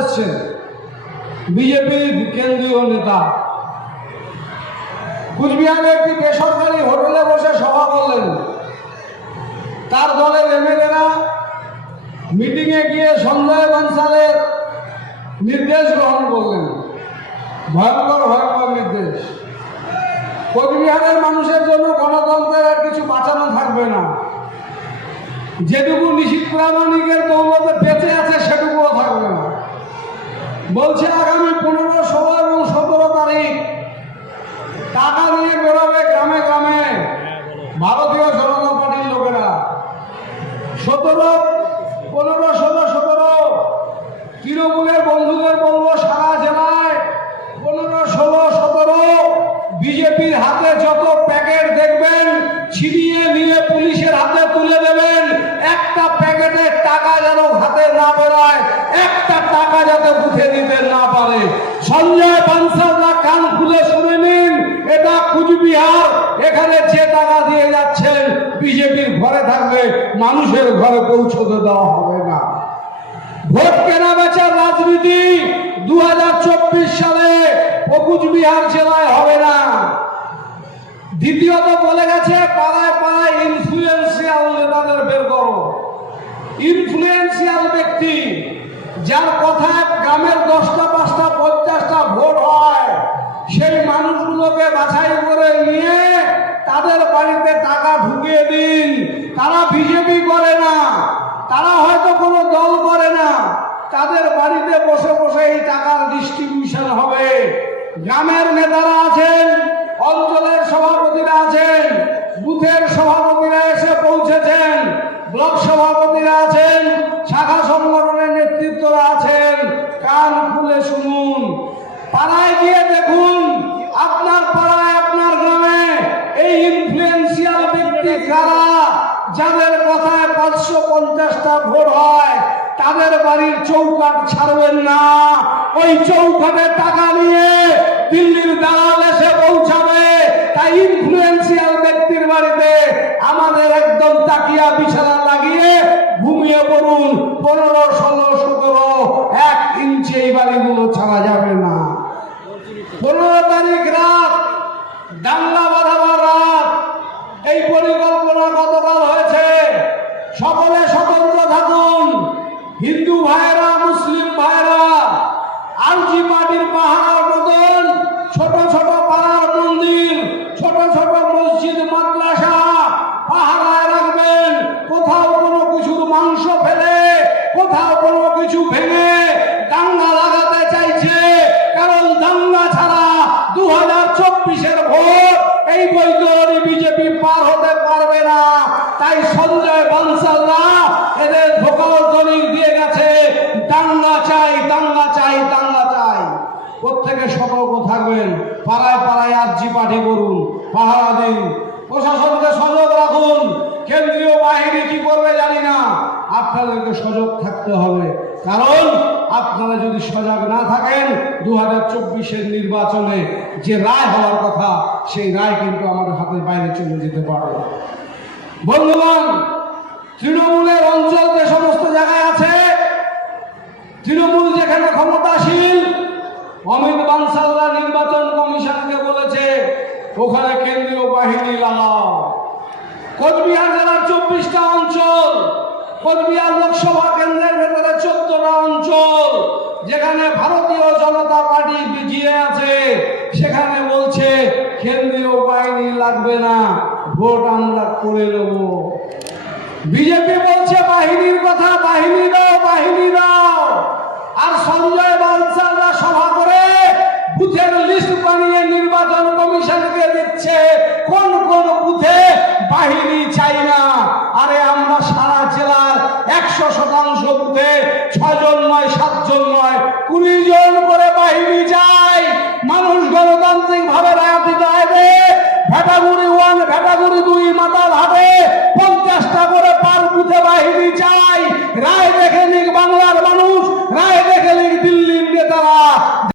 এসছেন বিজেপির কেন্দ্রীয় নেতা, কুচবিহারে একটি বেসরকারি হোটেলে বসে সভা করলেন। তার দলের এমএলএরা মিটিংয়ে গিয়ে সঞ্জয় বানসালের নির্দেশ গ্রহণ করলেন। ভয়ঙ্কর ভয়ঙ্কর নির্দেশ। কোচবিহারের মানুষের জন্য গণতন্ত্রের আর কিছু বাঁচানো থাকবে না। যেটুকু নিশীথ প্রামাণিকের দৌলতে বেঁচে আছে সেটুকুও থাকবে না। বলছে আগামী 15, 16 এবং 17 তারিখ টাকা নিয়ে বেরোবে গ্রামে গ্রামে ভারতীয় জনতা পার্টির লোকেরা। 17, 15, 16, 17 তৃণমূলের বন্ধুদের বলবো সারা জেলায় 15, 16, 17 বিজেপির হাতে যত প্যাকেট দেখবেন ছিনিয়ে নিয়ে পুলিশের হাতে তুলে দেবেন। একটা প্যাকেটের টাকা যেন হাতে না বেরোয়, একটা টাকা যাতে বুঝে দিতে না পারে। সঞ্জয় বানসালরা কান খুলে শুনে নিন, এটা কুচবিহার। এখানে যে টাকা দিয়ে যাচ্ছেন বিজেপির ঘরে থাকবে, মানুষের ঘরে পৌঁছতে দেওয়া হবে না। ভোট কেনা বেচার রাজনীতি 2024 সালে কুচবিহার জেলায় হবে না। দ্বিতীয়ত বলে গেছে পাড়ায় পাড়ায় ইনফ্লুয়েন্সিয়াল নেতাদের বের করো। ইনফ্লুয়েন্সিয়াল ব্যক্তি যার কথায় গ্রামের 10টা 5টা 50টা ভোট হয়, সেই মানুষগুলোকে বাছাই করে নিয়ে তাদের বাড়িতে টাকা ঢুকিয়ে দিন। তারা বিজেপি করে না, তারা হয়তো কোনো দল করে না, তাদের বাড়িতে বসে বসে এই টাকার ডিস্ট্রিবিউশন হবে। গ্রামের নেতারা আছেন, অঞ্চলের সভাপতিরা আছেন, বুথের সভাপতিরা এসে পৌঁছেছেন, ব্লক সভাপতিরা আছেন, শাখা সংগঠনের নেতৃত্বরা আছেন। কান খুলে শুনুন, পাড়ায় গিয়ে দেখুন আপনার পাড়ায় আপনার গ্রামে এই ইনফ্লুয়েন্সিয়াল ব্যক্তি কারা। যাদের কথায় 550টা ভোট হয় তাদের বাড়ির চৌকাঠ ছাড়বেন না। ওই চৌকাঠে টাকা নিয়ে দিল্লির দালাল এসে পৌঁছাবে। তাই ইনফ্লুয়েন্সিয়াল ব্যক্তির বাড়িতে আমাদের একদম তাকিয়া বিছানা লাগিয়ে ঘুমিয়ে পড়ুন। 15, 16, 17 1 ইঞ্চি এই বাড়িগুলো ছাড়া যাবে না। 15 তারিখ রাত দাঙ্গা বাঁধাবার রাত, এই পরিকল্পনা গতকাল হয়েছে। সকলে সতর্ক থাকুন। হিন্দু ভাইরা, মুসলিম ভাইরা, আরজি পার্টির পাহাড়ের মতন ছোট ছোট পাড়ার মন্দির, ছোট ছোট মসজিদ, মাদ্রাসা পাহারায় রাখবেন। কোথাও কোনো কিছুর মাংস ফেলে, কোথাও কোনো কিছু ভেঙে দাঙ্গা লাগাতে চাইছে। কারণ দাঙ্গা ছাড়া 2024-এর ভোট এই বৈতরণী বিজেপি পার হতে পারবে না। তাই সঞ্জয় বানসালরা এদের ধোঁকাধড়ি দিয়ে গেছে, দাঙ্গা চাই, দাঙ্গা চাই, দাঙ্গা চাই। প্রত্যেকে সতর্ক থাকবেন। পাড়ায় পাড়ায় আরজি পার্টি করুন, পাহারা দিন, প্রশাসনকে সজাগ রাখুন। কেন্দ্রীয় বাহিনী কি করবে জানি না, আপনাদেরকে সজাগ থাকতে হবে। কারণ আপনারা যদি সজাগ না থাকেন 2024-এর নির্বাচনে যে রায় হওয়ার কথা, সেই রায় কিন্তু আমাদের হাতের বাইরে চলে যেতে পারে। বন্ধুগণ, তৃণমূলের অঞ্চল যে সমস্ত জায়গায় আছে, তৃণমূল যেখানে ক্ষমতাশীল, অমিত বানসালরা নির্বাচন কমিশনকে বলেছে ওখানে কেন্দ্রীয় বাহিনী লাগাও। কোচবিহার জেলার 24টা অঞ্চল, কোচবিহার লোকসভা কেন্দ্রের ভেতরে 14টা অঞ্চল যেখানে ভারতীয় জনতা পার্টি বিজিয়ে আছে, সেখানে বলছে কেন্দ্রীয় বাহিনী লাগবে না, ভোট আমরা করে নেব। বিজেপি বলছে বাহিনীর কথা, বাহিনী দাও, বাহিনী দাও। আর সঞ্জয় বানসালরা সভা করে বুথের লিস্ট বানিয়ে নির্বাচন কমিশনকে দিচ্ছে কোন কোন বুথে বাহিনী চাই না। আরে আমরা সারা জেলার 100% বুথে 6 জন নয়, 7 জন নয়, 20 জন করে বাহিনী চাই। মানুষ গণতান্ত্রিক ভাবে রায় দিতে হবে। ভেটাগুড়ি 1, ভেটাগুড়ি 2, মাতালহাটে 50টা করে পার বুথে বাহিনী চাই। রায় দেখে নিক বাংলার